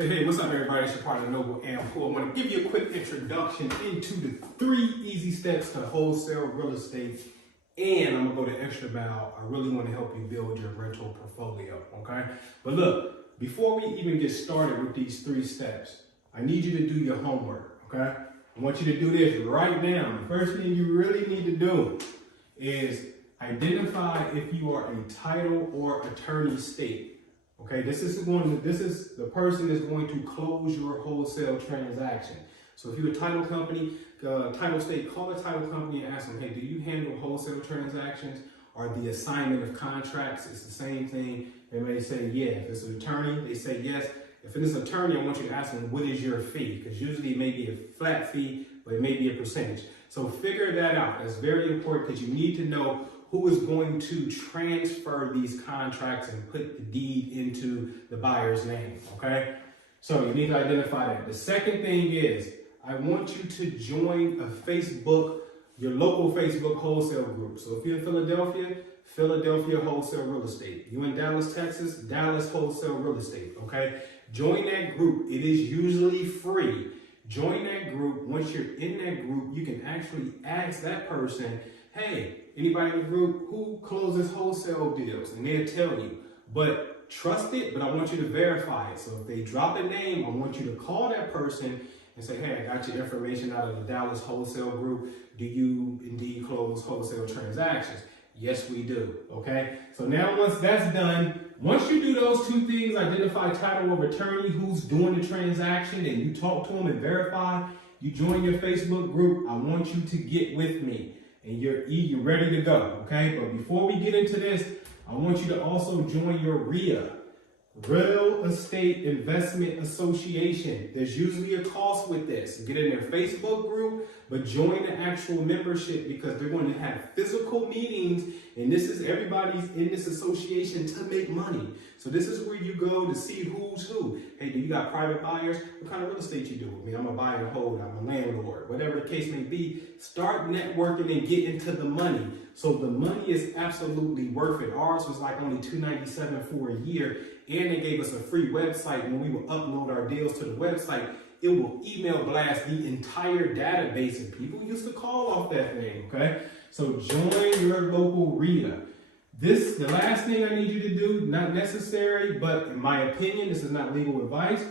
Hey, what's up everybody? It's your partner Noble and Pool. I want to give you a quick introduction into the 3 easy steps to wholesale real estate. And I'm going to go the extra mile. I really want to help you build your rental portfolio, okay? But look, before we even get started with these 3 steps, I need you to do your homework, okay? I want you to do this right now. The first thing you really need to do is identify if you are a title or attorney state. Okay, this is the person that's going to close your wholesale transaction. So if you're a title company, title state, call the title company and ask them, hey, do you handle wholesale transactions or the assignment of contracts? It's the same thing. They may say, yeah. If it's an attorney, they say yes. If it is an attorney, I want you to ask them, what is your fee? Because usually it may be a flat fee, but it may be a percentage. So figure that out. That's very important because you need to know who is going to transfer these contracts and put the deed into the buyer's name, okay? So you need to identify that. The second thing is, I want you to join a Facebook, your local Facebook wholesale group. So if you're in Philadelphia, Philadelphia Wholesale Real Estate. You in Dallas, Texas, Dallas Wholesale Real Estate, okay? Join that group. It is usually free. Join that group. Once you're in that group, you can actually ask that person, hey, anybody in the group who closes wholesale deals? And they'll tell you. But trust it, but I want you to verify it. So if they drop a name, I want you to call that person and say, hey, I got your information out of the Dallas Wholesale Group. Do you indeed close wholesale transactions? Yes, we do. Okay? So now once that's done, once you do those 2 things, identify title of attorney, who's doing the transaction, and you talk to them and verify, you join your Facebook group, I want you to get with me. And you're ready to go, okay? But before we get into this, I want you to also join your REIA, Real Estate Investment Association. There's usually a cost with this. Get in their Facebook group, but join the actual membership because they're going to have physical meetings, and this is everybody's in this association to make money. So this is where you go to see who's who. Hey, do you got private buyers? What kind of real estate you do with me? I'm a buyer and hold, I'm a landlord. Whatever the case may be, start networking and get into the money. So the money is absolutely worth it. Ours was like only $297 for a year, and they gave us a free website. When we will upload our deals to the website, it will email blast the entire database, and people used to call off that thing, okay? So join your local REIA. The last thing I need you to do, not necessary, but in my opinion, this is not legal advice,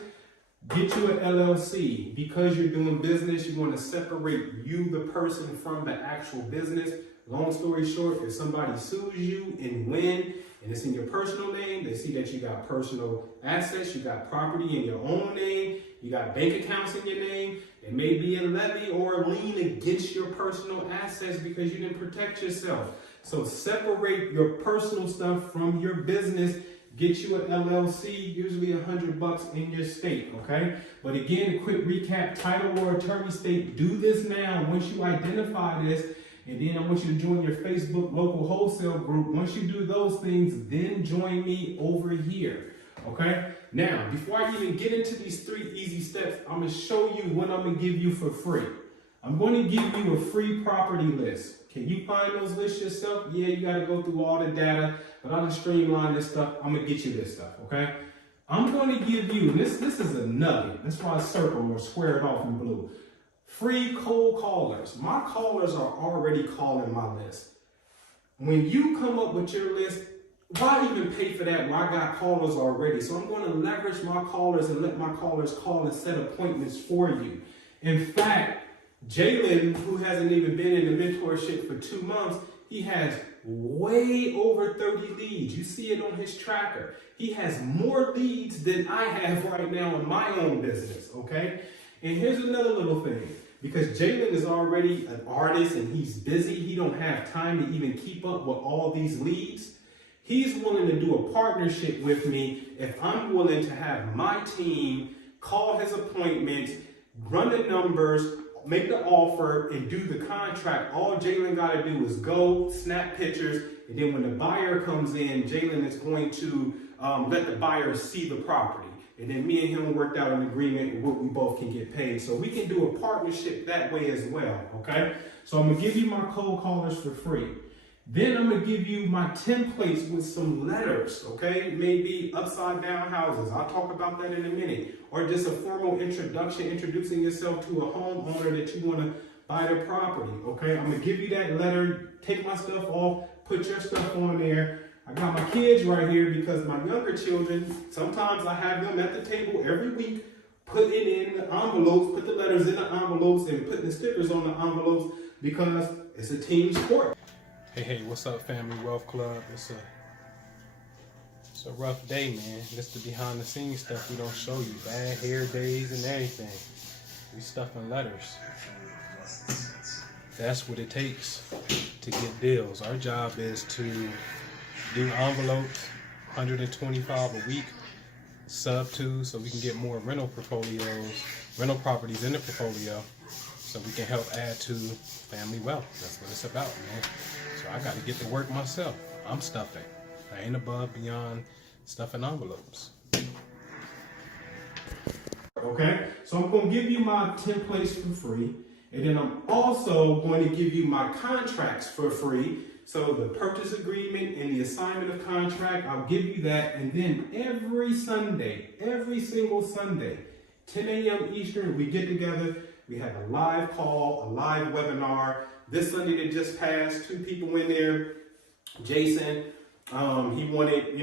get you an LLC. Because you're doing business, you want to separate you, the person, from the actual business. Long story short, if somebody sues you and win, and it's in your personal name, they see that you got personal assets, you got property in your own name, you got bank accounts in your name, it may be a levy or a lien against your personal assets because you didn't protect yourself. So separate your personal stuff from your business. Get you an LLC, usually $100 in your state, okay? But again, quick recap, title or attorney state, do this now. Once you identify this, and then I want you to join your Facebook local wholesale group. Once you do those things, then join me over here, okay? Now, before I even get into these 3 easy steps, I'm going to show you what I'm going to give you for free. I'm going to give you a free property list. Can you find those lists yourself? Yeah, you got to go through all the data, but I'm going to streamline this stuff. I'm going to get you this stuff, okay? I'm going to give you, and this is a nugget. That's why I circle or square it off in blue. Free cold callers. My callers are already calling my list. When you come up with your list, why even pay for that when I got callers already? So I'm going to leverage my callers and let my callers call and set appointments for you. In fact, Jalen, who hasn't even been in the mentorship for 2 months, he has way over 30 leads. You see it on his tracker. He has more leads than I have right now in my own business, okay? And here's another little thing. Because Jalen is already an artist and he's busy, he don't have time to even keep up with all these leads. He's willing to do a partnership with me if I'm willing to have my team call his appointments, run the numbers, make the offer, and do the contract. All Jalen got to do is go, snap pictures, and then when the buyer comes in, Jalen is going to let the buyer see the property. And then me and him worked out an agreement where we both can get paid. So we can do a partnership that way as well, okay? So I'm going to give you my cold callers for free. Then I'm gonna give you my templates with some letters, okay? Maybe upside down houses, I'll talk about that in a minute. Or just a formal introduction, introducing yourself to a homeowner that you wanna buy their property, okay? I'm gonna give you that letter, take my stuff off, put your stuff on there. I got my kids right here because my younger children, sometimes I have them at the table every week, putting in the envelopes, put the letters in the envelopes and putting the stickers on the envelopes because it's a team sport. Hey, what's up, Family Wealth Club? It's a rough day, man. This is the behind the scenes stuff we don't show you. Bad hair days and everything. We stuffing letters. That's what it takes to get deals. Our job is to do envelopes, 125 a week, sub to, so we can get more rental properties in the portfolio, so we can help add to family wealth. That's what it's about, man. So I got to get to work myself. I'm stuffing. I ain't above beyond stuffing envelopes. Okay, so I'm going to give you my templates for free, and then I'm also going to give you my contracts for free. So the purchase agreement and the assignment of contract, I'll give you that. And then every Sunday, every single Sunday, 10 a.m. Eastern, we get together. We have a live call, a live webinar. This Sunday that just passed, 2 people in there. Jason, he wanted,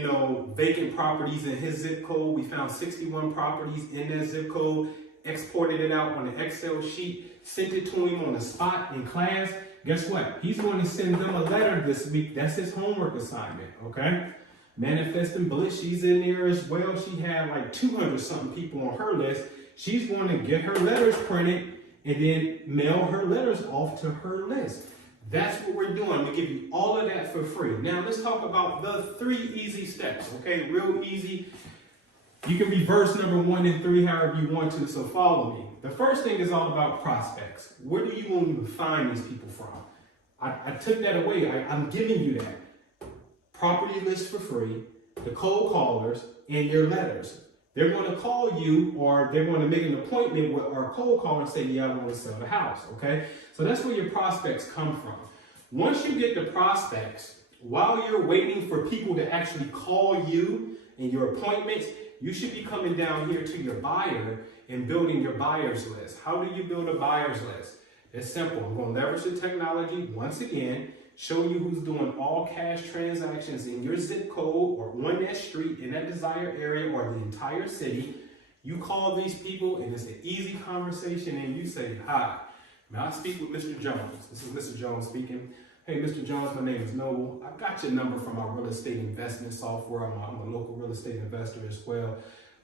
vacant properties in his zip code. We found 61 properties in that zip code, exported it out on an Excel sheet, sent it to him on the spot in class. Guess what? He's going to send them a letter this week. That's his homework assignment, okay? Manifesting Bliss, she's in there as well. She had like 200 something people on her list. She's going to get her letters printed and then mail her letters off to her list. That's what we're doing. I'm going to give you all of that for free. Now let's talk about the 3 easy steps, okay? Real easy. You can reverse number 1 and 3 however you want to, so follow me. The first thing is all about prospects. Where do you want to find these people from? I took that away. I'm giving you that. Property list for free, the cold callers, and your letters. They're going to call you, or they're going to make an appointment with our cold caller and say, yeah, I want to sell the house, okay? So that's where your prospects come from. Once you get the prospects, while you're waiting for people to actually call you and your appointments, you should be coming down here to your buyer and building your buyer's list. How do you build a buyer's list? It's simple. I'm going to leverage the technology once again, show you who's doing all cash transactions in your zip code or on that street in that desired area or the entire city. You call these people and it's an easy conversation and you say, hi, may I speak with Mr. Jones? This is Mr. Jones speaking. Hey, Mr. Jones, my name is Noble. I got your number from our real estate investment software. I'm a local real estate investor as well.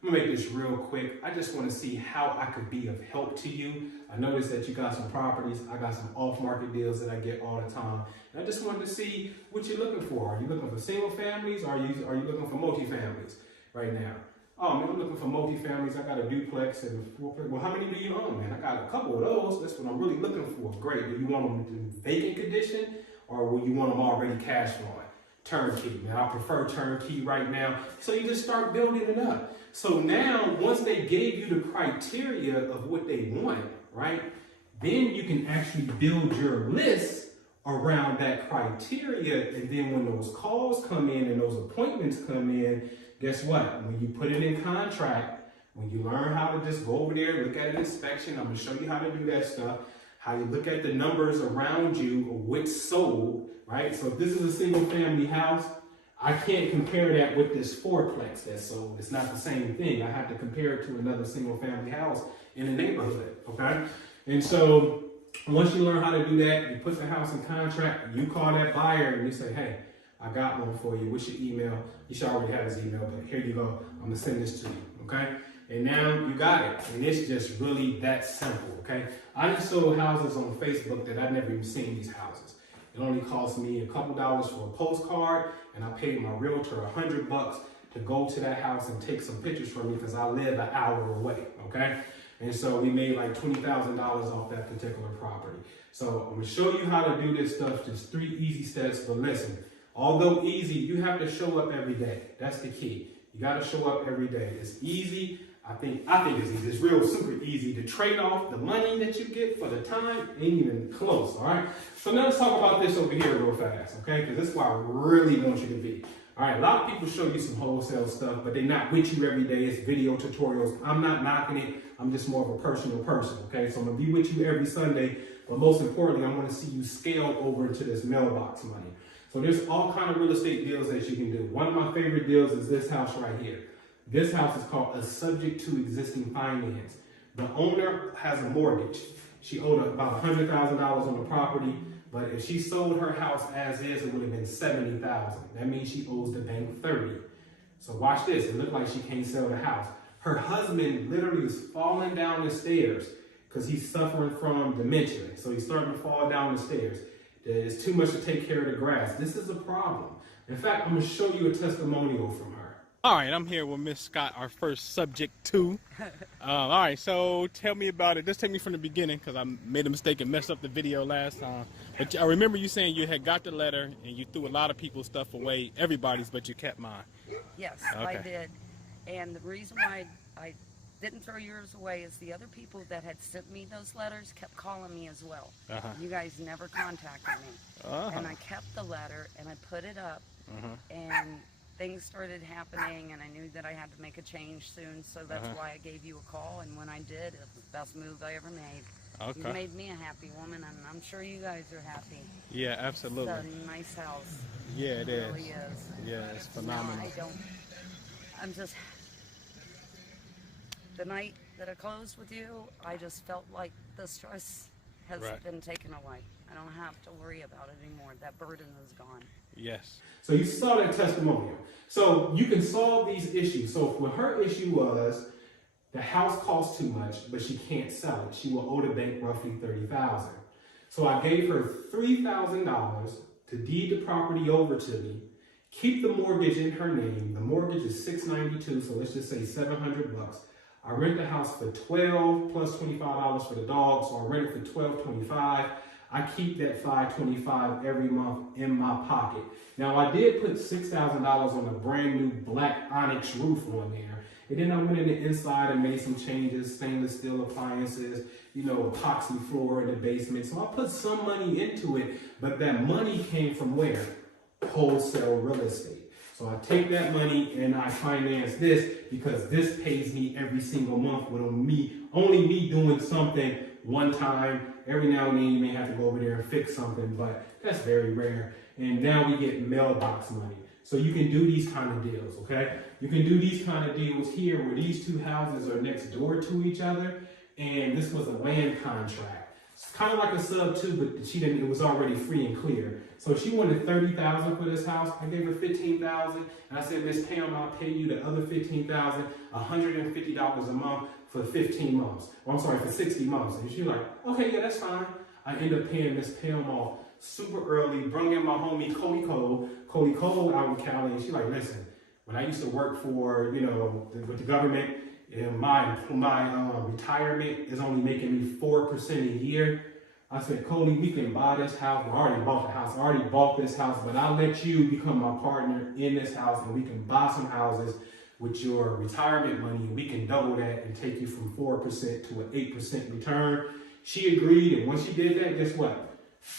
I'm gonna make this real quick. I just want to see how I could be of help to you. I noticed that you got some properties. I got some off-market deals that I get all the time. And I just wanted to see what you're looking for. Are you looking for single families? Or are you looking for multifamilies right now? Oh man, I'm looking for multifamilies. I got a duplex and well, how many do you own, man? I got a couple of those. That's what I'm really looking for. Great. Do you want them in vacant condition or will you want them already cash flowing? Turnkey, man. I prefer turnkey right now. So you just start building it up. So now, once they gave you the criteria of what they want, right, then you can actually build your list around that criteria. And then when those calls come in and those appointments come in, guess what? When you put it in contract, when you learn how to just go over there, look at an inspection, I'm going to show you how to do that stuff, how you look at the numbers around you or what's sold, right? So if this is a single family house, I can't compare that with this fourplex that's sold. It's not the same thing. I have to compare it to another single family house in the neighborhood, okay? And so once you learn how to do that, you put the house in contract, you call that buyer and you say, hey, I got one for you. What's your email? You should already have his email, but here you go. I'm gonna send this to you, okay? And now you got it. And it's just really that simple, okay? I just sold houses on Facebook that I've never even seen these houses. It only cost me a couple dollars for a postcard, and I paid my realtor $100 to go to that house and take some pictures for me because I live an hour away, okay? And so we made like $20,000 off that particular property. So I'm gonna show you how to do this stuff, just 3 easy steps, but listen, although easy, you have to show up every day. That's the key. You gotta show up every day. It's easy. I think it's easy. It's real super easy. To trade off the money that you get for the time ain't even close, all right? So now let's talk about this over here real fast, okay? Because this is where I really want you to be. All right, a lot of people show you some wholesale stuff, but they're not with you every day. It's video tutorials. I'm not knocking it. I'm just more of a personal person, okay? So I'm gonna be with you every Sunday, but most importantly, I wanna see you scale over into this mailbox money. So there's all kind of real estate deals that you can do. One of my favorite deals is this house right here. This house is called a subject to existing finance. The owner has a mortgage. She owed about $100,000 on the property, but if she sold her house as is, it would have been $70,000. That means she owes the bank $30,000. So watch this. It looked like she can't sell the house. Her husband literally is falling down the stairs because he's suffering from dementia. So he's starting to fall down the stairs. There's too much to take care of the grass. This is a problem. In fact, I'm going to show you a testimonial from her. All right, I'm here with Miss Scott, our first subject two. All right, so tell me about it. Just take me from the beginning because I made a mistake and messed up the video last time. But I remember you saying you had got the letter and you threw a lot of people's stuff away, everybody's, but you kept mine. Yes, Okay. I did. And the reason why I didn't throw yours away is the other people that had sent me those letters kept calling me as well. You guys never contacted me. And I kept the letter and I put it up and things started happening and I knew that I had to make a change soon, so that's why I gave you a call, and when I did, it was the best move I ever made. Okay. You made me a happy woman, and I'm sure you guys are happy. Yeah, absolutely. It's a nice house. Yeah, it is. Really is. Yeah, it's phenomenal. No, I'm just, the night that I closed with you, I just felt like the stress has been taken away. I don't have to worry about it anymore. That burden is gone. Yes. So you saw that testimonial. So you can solve these issues. So what her issue was, the house costs too much, but she can't sell it. She will owe the bank roughly $30,000. So I gave her $3,000 to deed the property over to me, keep the mortgage in her name. The mortgage is $692, so let's just say $700. I rent the house for $12 plus $25 for the dog, so I rent it for $12.25. I keep that $525 every month in my pocket. Now I did put $6,000 on a brand new black onyx roof on there. And then I went in the inside and made some changes, stainless steel appliances, you know, epoxy floor in the basement. So I put some money into it, but that money came from where? Wholesale real estate. So I take that money and I finance this because this pays me every single month with only me doing something one time. Every now and then you may have to go over there and fix something, but that's very rare. And now we get mailbox money. So you can do these kind of deals, okay? You can do these kind of deals here where these two houses are next door to each other, and this was a land contract. It's kind of like a sub too, but it was already free and clear. So she wanted $30,000 for this house. I gave her $15,000, and I said, Miss Pam, I'll pay you the other $15,000, $150 a month for 15 months. Well, I'm sorry, for 60 months. And she's like, okay, yeah, that's fine. I end up paying Miss Pam off super early, brought in my homie Cody Cole out in Cali, and she's like, listen, when I used to work for, you know, with the government, and my retirement is only making me 4% a year. I said, Cody, we can buy this house. I already bought the house. I already bought this house, but I'll let you become my partner in this house, and we can buy some houses with your retirement money, and we can double that and take you from 4% to an 8% return. She agreed, and once she did that, guess what?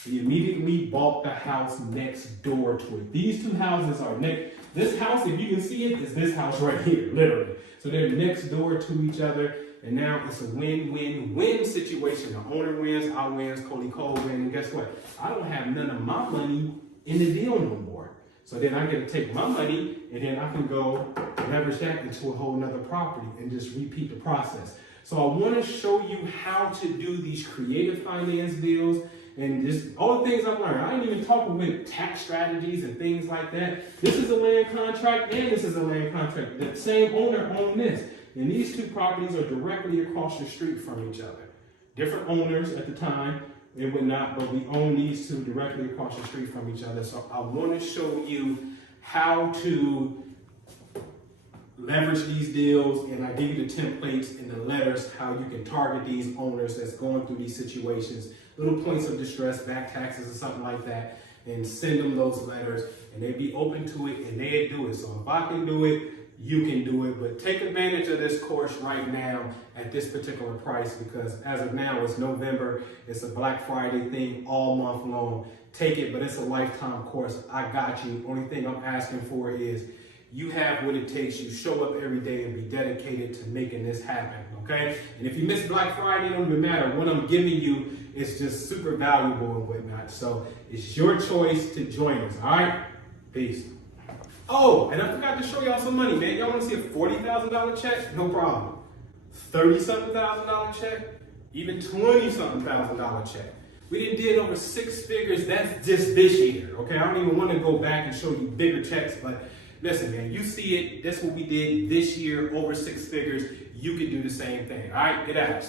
She immediately bought the house next door to it. These two houses are next. This house, if you can see it, is this house right here, literally. So they're next door to each other, and now it's a win-win-win situation. The owner wins, I wins, Cody Cole wins, and guess what? I don't have none of my money in the deal no more. So then I get to take my money, and then I can go leverage that into a whole nother property and just repeat the process. So I want to show you how to do these creative finance deals and just all the things I've learned. I ain't even talking with tax strategies and things like that. This is a land contract and this is a land contract. The same owner owned this. And these two properties are directly across the street from each other. Different owners at the time and whatnot, but we own these two directly across the street from each other. So I want to show you how to leverage these deals, and I give you the templates and the letters how you can target these owners that's going through these situations, little points of distress, back taxes or something like that, and send them those letters, and they'd be open to it and they'd do it. So if I can do it, you can do it. But take advantage of this course right now at this particular price, because as of now, it's November. It's a Black Friday thing all month long. Take it, but it's a lifetime course. I got you. Only thing I'm asking for is you have what it takes. You show up every day and be dedicated to making this happen, okay? And if you miss Black Friday, it don't even matter. What I'm giving you is just super valuable and whatnot. So it's your choice to join us, all right? Peace. Oh, and I forgot to show y'all some money, man. Y'all want to see a $40,000 check? No problem. $30-something thousand check? Even $20-something thousand check. We did over 6 figures. That's just this year, okay? I don't even want to go back and show you bigger checks, but listen, man, you see it. That's what we did this year, over 6 figures. You can do the same thing, all right? Get out.